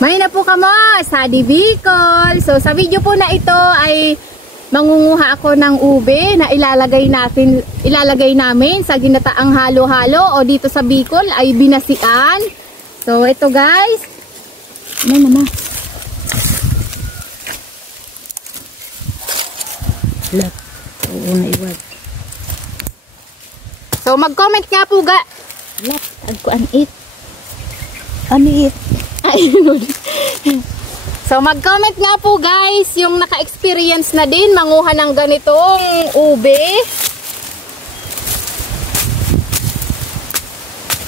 May na po kamo sa Bicol. So sa video po na ito ay mangunguha ako ng ube na ilalagay namin sa ginataang halo-halo o dito sa Bicol ay binasian. So ito guys. Ano naman? Lap. Oo na iwag. So mag-comment nga po Lap, agkuan it. Ano it? So mag-comment nga po guys yung naka-experience na din manguha ng ganitong ube.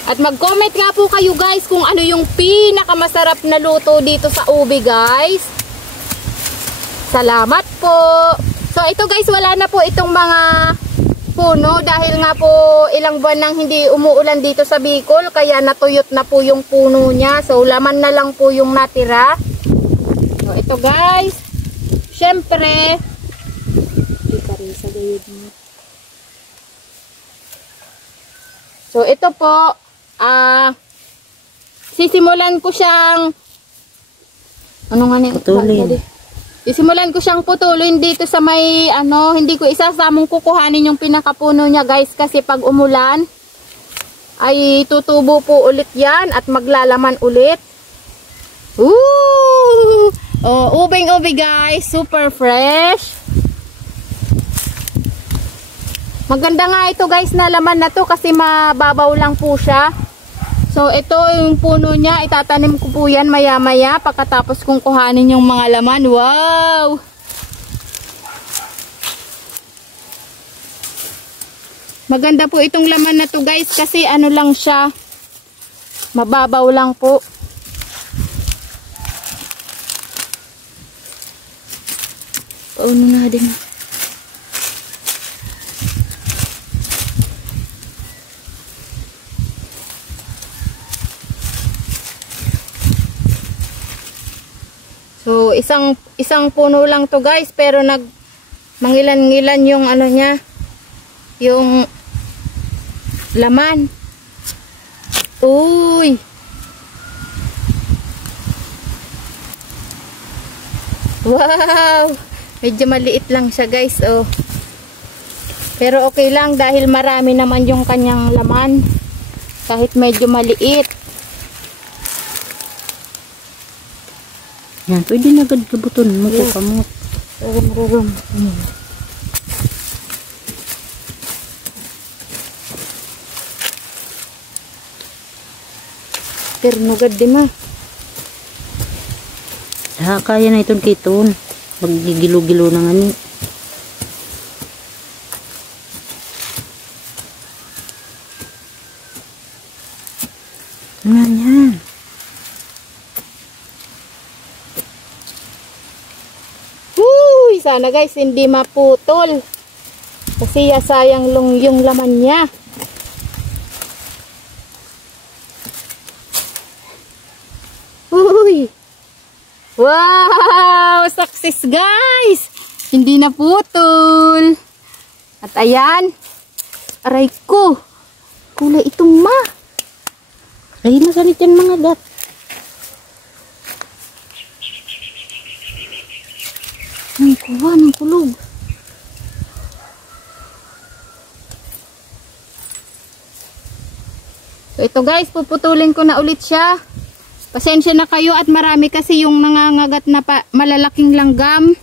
At mag-comment nga po kayo guys kung ano yung pinakamasarap na luto dito sa ube guys. Salamat po. So ito guys, wala na po itong mga puno dahil nga po ilang buwan nang hindi umuulan dito sa Bicol kaya natuyot na po yung puno niya. So laman na lang po yung natira. So ito guys, syempre so ito po sisimulan ko siyang putulin. Isimulan ko siyang putulin dito sa may hindi ko isasamong kukuhanin yung pinakapuno niya guys kasi pag umulan ay tutubo po ulit yan at maglalaman ulit. Ooh! Oh, ubing-ube guys, super fresh. Maganda nga ito guys na laman na to kasi mababaw lang po siya. So ito yung puno niya, itatanim ko po yan maya-maya pagkatapos kong kuhanin yung mga laman. Wow! Maganda po itong laman na to guys kasi ano lang siya, mababaw lang po. Pauno na din. So, isang puno lang to guys, pero mangilan-ngilan yung niya, yung laman. Uy! Wow! Medyo maliit lang siya guys, oh. Pero okay lang dahil marami naman yung kanyang laman. Kahit medyo maliit. Yan, pwede na agad kabuton mo ko kamot. Raram. Pero nugad di ma. Kaya na itong kiton. Magigilo-gilo na nga ni. Yan. Sana guys hindi maputol kasi sayang yung laman niya. Uy! Wow! Success guys! Hindi naputol. At ayan, aray ko, kulay itong ma. Ay nasanit yan mga gat. Ang kuha ng kulog. So ito guys, puputulin ko na ulit siya. Pasensya na kayo at marami kasi yung nangangagat na malalaking langgam.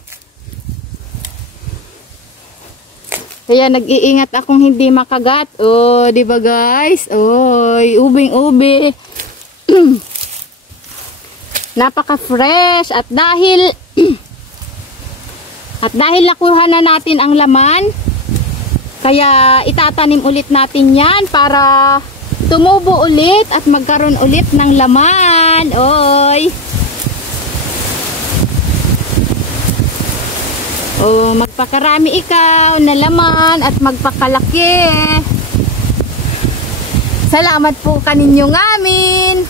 Kaya nag-iingat akong hindi makagat. Oh, di ba guys? Oy, ubing-ube. Napaka-fresh at dahil nakuha na natin ang laman, kaya itatanim ulit natin yan para tumubo ulit at magkaroon ulit ng laman. Oy! Oh, magpakarami ikaw na laman at magpakalaki. Salamat po kaninyong amin.